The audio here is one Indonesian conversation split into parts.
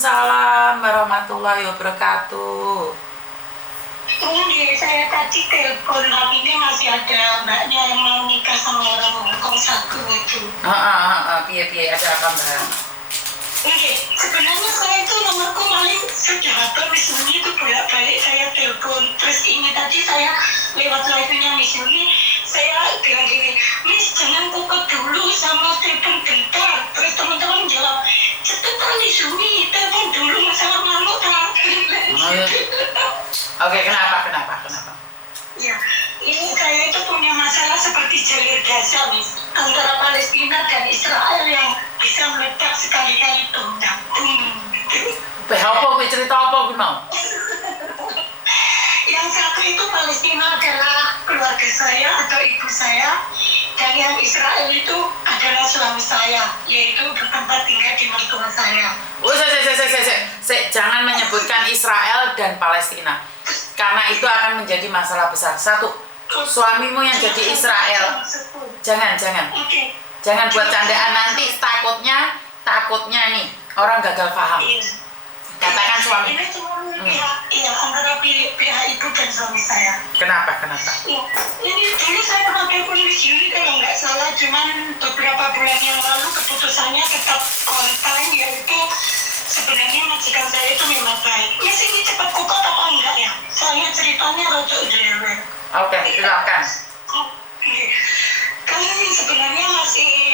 Salam warahmatullahi wabarakatuh. Ini saya tadi telepon, tapi ini masih ada mbaknya yang mau nikah sama orang Hongkong satu itu. Piye ada apa mbak? Oke, sebenarnya saya itu nomorku paling sudah habis ini itu bolak-balik saya telepon. Terus ini tadi saya lewat live-nya Miss Yuni, saya bilang gini, Miss jangan pokok dulu sama telepon bentar. Terus teman-teman jawab, cepetan Miss Yuni, telepon dulu masalah malu tak? Oke, kenapa? Ya, ini saya itu punya masalah seperti jalur Gaza, Miss, antara Palestina dan Israel yang bisa meledak sekali-kali bom. Apa cerita apa mau? Yang satu itu Palestina adalah keluarga saya atau ibu saya, dan yang Israel itu adalah suami saya, yaitu bertempat tinggal di mertua saya. Jangan menyebutkan Israel dan Palestina, karena itu akan menjadi masalah besar. Satu, suamimu yang jadi Israel. Jangan. Oke. Jangan buat candaan, nanti takutnya nih orang gagal paham. Katakan suami. Ini cuma antara pihak ibu dan suami saya. Kenapa? Ya, ini dulu saya pernah telepon di sini kalau nggak salah, cuman beberapa bulan yang lalu keputusannya tetap on time, yaitu sebenarnya majikan saya itu memang baik. Ya sini cepat kupat apa enggak ya? Soalnya ceritanya rotok jewer. Oke, silakan. Kan sebenarnya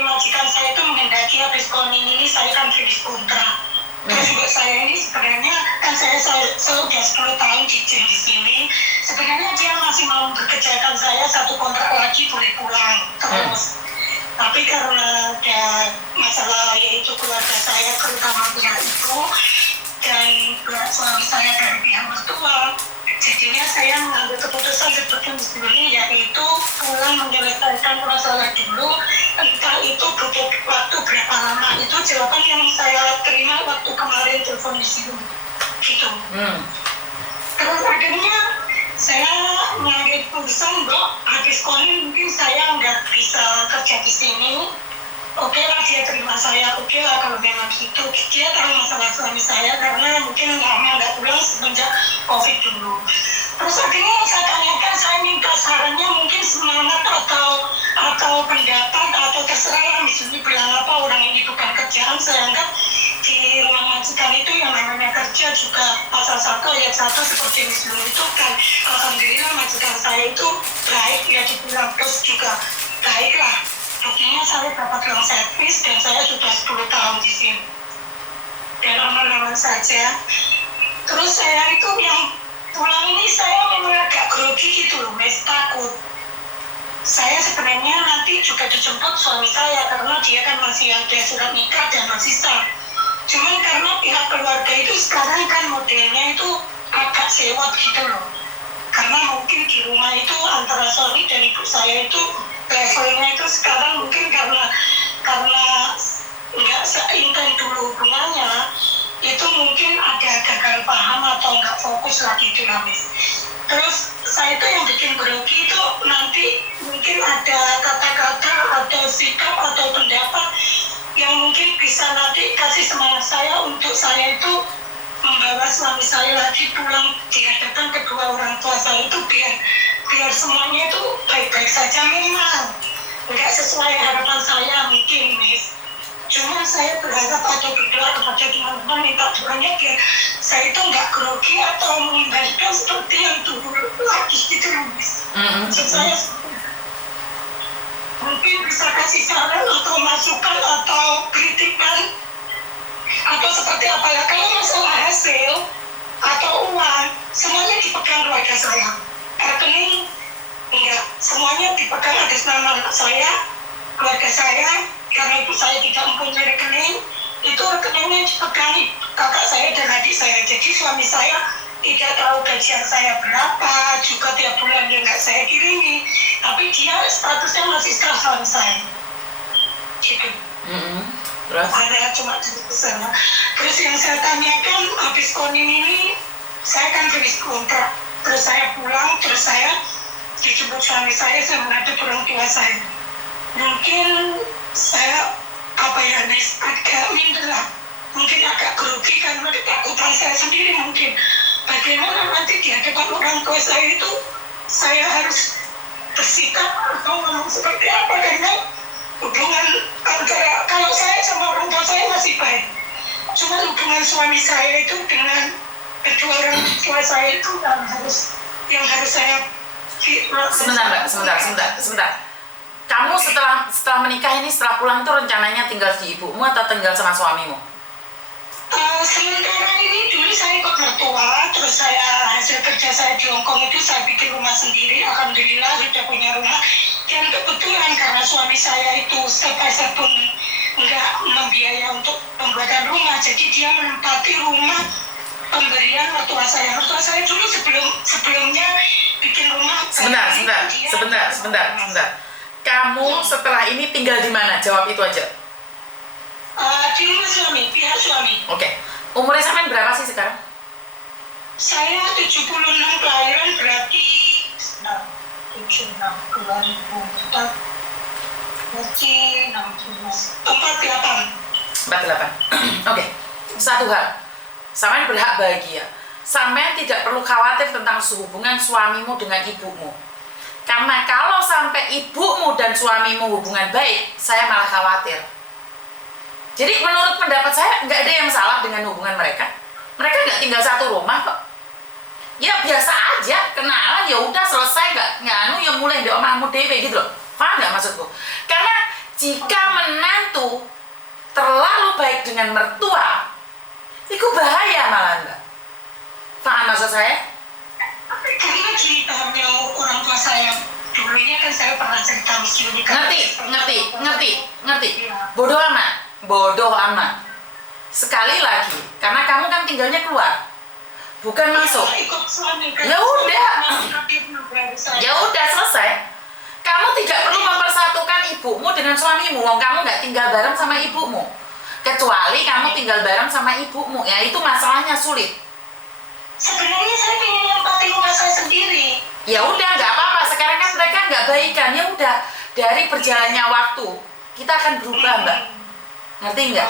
majikan saya itu menghendaki habis konin ini saya kan finish kontrak. Terus juga saya ini sebenarnya kan saya sudah 10 tahun di sini. Sebenarnya dia masih mau bekerjakan saya satu kontrak lagi boleh pulang terus. Tapi karena ada masalah yaitu keluarga saya, terutama pihak ibu dan suami saya dari pihak mertua, jadinya saya mengambil keputusan seperti ini, yaitu pulang menyelesaikan masalah dulu. Entah itu butuh waktu berapa lama, itu jawaban yang saya terima waktu kemarin telepon di sini gitu. Terus akhirnya saya nyari perusahaan, habis konin mungkin saya nggak bisa kerja di sini. Oke lah, dia terima saya, oke lah kalau memang gitu. Dia tahu masalah suami saya karena mungkin lama nggak pulang semenjak COVID dulu. Terus akhirnya saya tanyakan, saya minta sarannya, mungkin semangat atau pendapat atau terserah lah, misalnya bilang apa, orang ini bukan kerjaan. Saya anggap di rumah majikan itu yang namanya kerja juga pasal 1 ayat 1 seperti Muslim itu kan. Alhamdulillah majikan saya itu baik, ya dibilang plus juga baik lah. Buktinya saya dapat ruang servis dan saya sudah 10 tahun di sini dan aman-aman saja. Terus saya itu yang pulang ini saya memang agak grogi gitu loh, Mas, takut. Saya sebenarnya nanti juga dijemput suami saya karena dia kan masih ada surat nikah dan masih sah. Cuman karena pihak keluarga itu sekarang kan modelnya itu agak sewot gitu loh. Karena mungkin di rumah itu antara suami dan ibu saya itu levelnya itu sekarang mungkin karena nggak seinten dulu hubungannya, itu mungkin ada gagal paham atau nggak fokus lagi dinamis. Terus saya itu yang bikin grogi itu nanti mungkin ada kata-kata atau sikap atau pendapat yang mungkin bisa nanti kasih semangat saya untuk saya itu membawa suami saya lagi pulang di hadapan kedua orang tua saya itu biar semuanya itu baik-baik saja. Memang nggak sesuai harapan saya mungkin, Miss. Cuma saya berharap atau berdoa kepada teman-teman, minta doanya biar saya itu nggak grogi atau mengembalikan seperti yang dulu lagi gitu, Miss. Saya mungkin bisa kasih saran atau masukan atau kritikan atau seperti apa ya. Kalau masalah hasil atau uang semuanya dipegang keluarga saya. Rekening enggak, semuanya dipegang atas nama anak saya, keluarga saya. Karena ibu saya tidak mempunyai rekening, itu rekeningnya dipegang kakak saya dan adik saya. Jadi suami saya tidak tahu gajian saya berapa, juga tiap bulan dia nggak saya kirimi, tapi dia statusnya masih sah suami saya gitu. Terus? Ada cuma di sana. Terus yang saya tanyakan, habis konin ini saya kan finish kontrak, terus saya pulang, terus saya dijemput suami saya menghadap orang tua saya. Mungkin saya agak minder lah mungkin agak grogi karena ketakutan saya sendiri mungkin. Bagaimana nanti di hadapan orang tua saya itu saya harus bersikap atau ngomong seperti apa, karena hubungan antara kalau saya sama orang tua saya masih baik, cuma hubungan suami saya itu dengan kedua orang tua saya itu yang harus saya sebentar. Kamu setelah menikah ini, setelah pulang tuh rencananya tinggal di ibumu atau tinggal sama suamimu? Sementara ini dulu saya ikut mertua, terus saya hasil kerja saya di Hongkong itu saya bikin rumah sendiri, alhamdulillah sudah punya rumah. Dan kebetulan karena suami saya itu step by step pun nggak membiayai untuk pembuatan rumah, jadi dia menempati rumah pemberian mertua saya. Mertua saya dulu sebelumnya bikin rumah. Sebentar. Kamu setelah ini tinggal di mana? Jawab itu aja. Di rumah suami, pihak suami. Oke. Umurnya sampean berapa sih sekarang? Saya 76 kelahiran, berarti 76 2004 berarti 48. Oke. Satu hal, sampean berhak bahagia. Sampean tidak perlu khawatir tentang hubungan suamimu dengan ibumu. Karena kalau sampai ibumu dan suamimu hubungan baik, saya malah khawatir. Jadi menurut pendapat saya nggak ada yang salah dengan hubungan mereka. Mereka nggak tinggal satu rumah kok. Ya biasa aja, kenalan ya udah selesai, nggak ya mulai di omahmu dewe gitu loh. Paham nggak maksudku? Karena jika menantu terlalu baik dengan mertua, itu bahaya malah Mbak. Paham maksud saya? Karena ceritanya orang tua saya dulunya kan saya pernah cerita misi. Ngerti. Bodoh amat. Sekali lagi, karena kamu kan tinggalnya keluar, bukan masuk. Ya udah selesai. Kamu tidak perlu mempersatukan ibumu dengan suamimu. Wong kamu nggak tinggal bareng sama ibumu. Kecuali kamu tinggal bareng sama ibumu, ya itu masalahnya sulit. Sebenarnya saya pengen nempati rumah saya sendiri. Ya udah nggak apa-apa. Sekarang kan mereka nggak baikan. Ya udah, dari berjalannya waktu kita akan berubah Mbak. Ngerti nggak?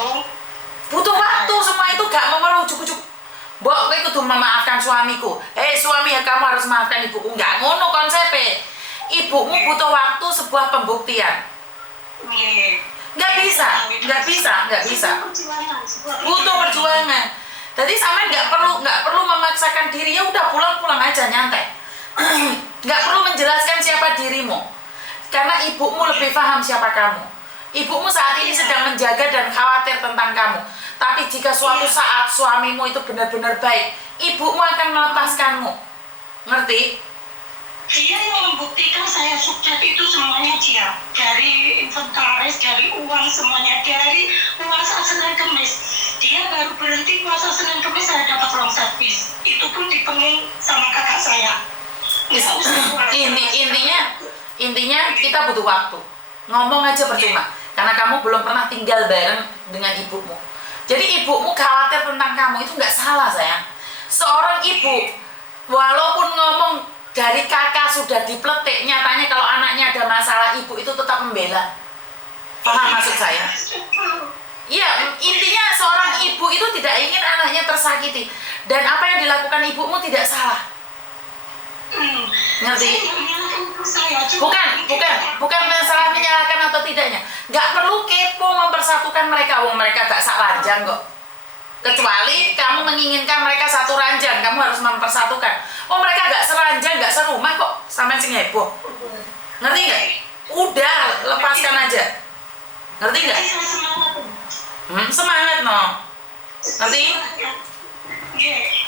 Butuh waktu, semua itu gak mau ujuk-ujuk. Mbok kowe kudu memaafkan suamiku. Suami ya kamu harus maafkan ibuku. Nggak ngono konsepnya. Ibumu butuh waktu, sebuah pembuktian. Nggak bisa. Butuh perjuangan. Jadi sampe nggak perlu memaksakan diri. Ya udah pulang aja nyantai. Nggak perlu menjelaskan siapa dirimu. Karena ibumu lebih paham siapa kamu. Ibumu saat ini sedang menjaga dan khawatir tentang kamu. Tapi jika suatu saat suamimu itu benar-benar baik, ibumu akan melepaskanmu. Ngerti? Dia yang membuktikan saya sukses itu semuanya dia. Dari inventaris, dari uang semuanya, dari uang saat Senin Kemis. Dia baru berhenti puasa Senin Kemis saya dapat long service. Itu pun dipenuhi sama kakak saya. Intinya kita butuh waktu. Ngomong aja percuma. Karena kamu belum pernah tinggal bareng dengan ibumu. Jadi ibumu khawatir tentang kamu itu nggak salah sayang. Seorang ibu walaupun ngomong dari kakak sudah dipletik, nyatanya kalau anaknya ada masalah ibu itu tetap membela. Paham maksud saya? Iya, intinya seorang ibu itu tidak ingin anaknya tersakiti. Dan apa yang dilakukan ibumu tidak salah. Ngerti? Bukan masalah menyalahkan atau tidaknya. Nggak perlu kepo mempersatukan mereka. Wong mereka gak sak ranjang kok. Kecuali kamu menginginkan mereka satu ranjang, kamu harus mempersatukan. Oh mereka gak seranjang, gak serumah kok. Sampai sing heboh. Ngerti nggak? Udah, lepaskan aja. Ngerti nggak? Semangat no. Ngerti?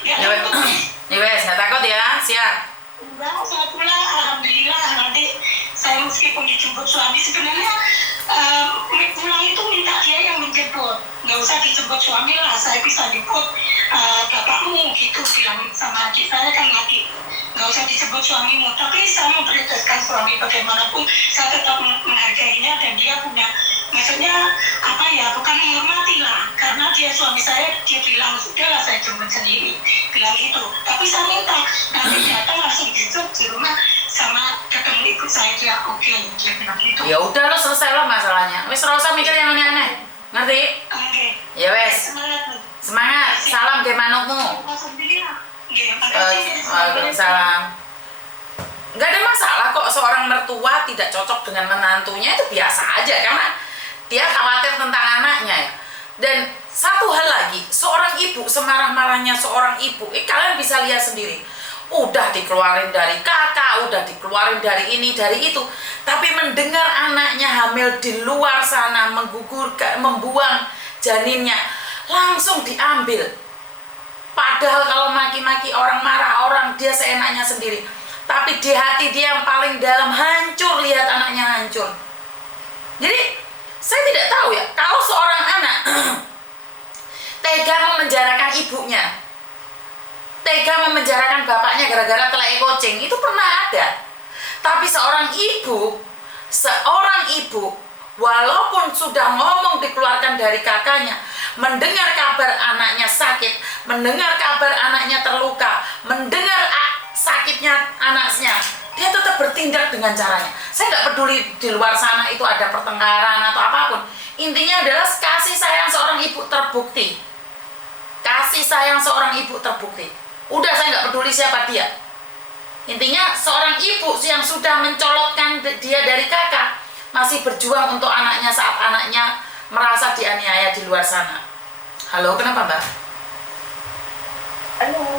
Ya wes, nggak takut ya, siap. Enggak, saya pulang, alhamdulillah. Nanti saya meskipun dijemput suami, sebenarnya pulang itu minta dia yang menjemput. Nggak usah dijemput suami lah, saya bisa jemput bapakmu gitu, bilang sama adik saya kan lagi. Nggak usah dijemput suamimu, tapi saya memprioritaskan suami bagaimanapun, saya tetap menghargainya dan dia punya, maksudnya apa ya, bukan menghormati lah, karena dia suami saya, dia bilang sudahlah saya jemput sendiri, bilang gitu. Tapi saya minta nanti datang langsung dijemput di rumah sama ketemu ikut saya, dia oke, dia bilang gitu. Ya udah lo selesai lo masalahnya, wes nggak usah mikir yang aneh-aneh, ngerti? Oke. Ya wes. Semangat. Semangat, salam ge manukmu. Waalaikumsalam. Nggak ada masalah kok seorang mertua tidak cocok dengan menantunya, itu biasa aja karena dia khawatir tentang anaknya ya. Dan satu hal lagi, seorang ibu, semarah-marahnya seorang ibu, kalian bisa lihat sendiri. Udah dikeluarin dari kakak, udah dikeluarin dari ini, dari itu, tapi mendengar anaknya hamil di luar sana, menggugurkan, membuang janinnya, langsung diambil. Padahal kalau maki-maki orang, marah orang, dia seenaknya sendiri. Tapi di hati dia yang paling dalam hancur lihat anaknya hancur. Jadi saya tidak tahu ya, kalau seorang anak tega memenjarakan ibunya, tega memenjarakan bapaknya gara-gara telai kucing, itu pernah ada. Tapi seorang ibu walaupun sudah ngomong dikeluarkan dari kakaknya, mendengar kabar anaknya sakit, mendengar kabar anaknya terluka, mendengar sakitnya anaknya, dia tetap bertindak dengan caranya. Saya nggak peduli di luar sana itu ada pertengkaran atau apapun. Intinya adalah kasih sayang seorang ibu terbukti. Kasih sayang seorang ibu terbukti. Udah, saya nggak peduli siapa dia. Intinya seorang ibu yang sudah mencolotkan dia dari kakak, masih berjuang untuk anaknya saat anaknya merasa dianiaya di luar sana. Halo, kenapa Mbak? Halo.